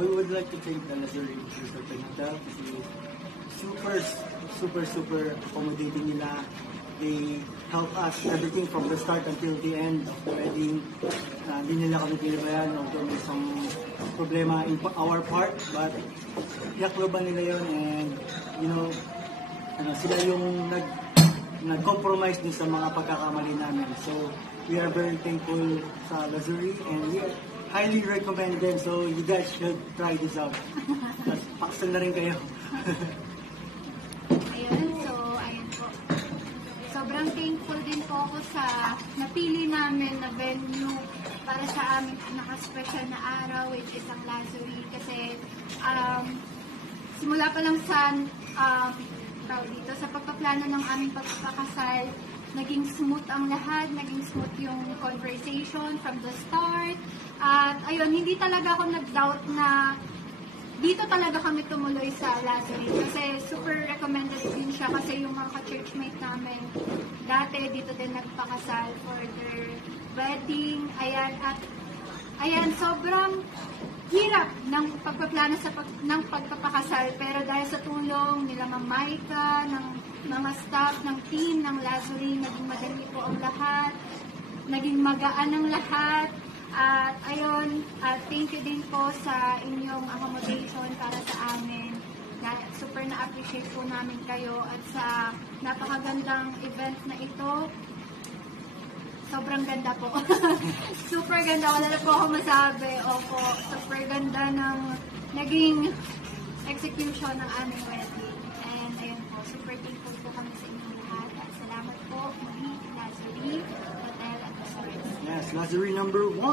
we would like to thank the Lazuri Resort and Hotel kasi super accommodating nila. They help us everything from the start until the end of the wedding. Hindi nila kami pinabayaan although may some problema in our part, but yakloban nila yun, and you know, sila yung nag-compromise din sa mga pagkakamali namin. So we are very thankful sa Lazuri, and we highly recommend them, so you guys should try this out. Paksan na rin kayo. Ayun po. Sobrang thankful din po ako sa napili namin na venue para sa aming pinaka-special na araw, which is ang Lazuri. Kasi simula pa lang sa sa pagpaplano ng aming pagpapakasal, naging smooth ang lahat, naging smooth yung conversation from the start. At ayun, hindi talaga ako nag-doubt na dito talaga kami tumuloy sa Lazuri. Kasi super recommended din siya kasi yung mga ka-churchmate namin dati dito din nagpakasal for their wedding. Ayan, sobrang hirap ng pagpaplano ng pagpapakasal, pero dahil sa tulong nila Ma'am Maika, ng mga staff, ng team ng Lazuri, naging madali po ang lahat, naging magaan ang lahat. At ayun, thank you din po sa inyong accommodation para sa amin. Super na-appreciate po namin kayo at sa napakagandang event na ito. Sobrang ganda po. Super ganda. Wala na po ako masabi. Opo, super ganda ng naging execution ng aming wedding. And ayun po, super thankful po kami sa inyong lahat. At salamat po muli, Lazuri Hotel at Resorts. Yes, Lazuri number 1.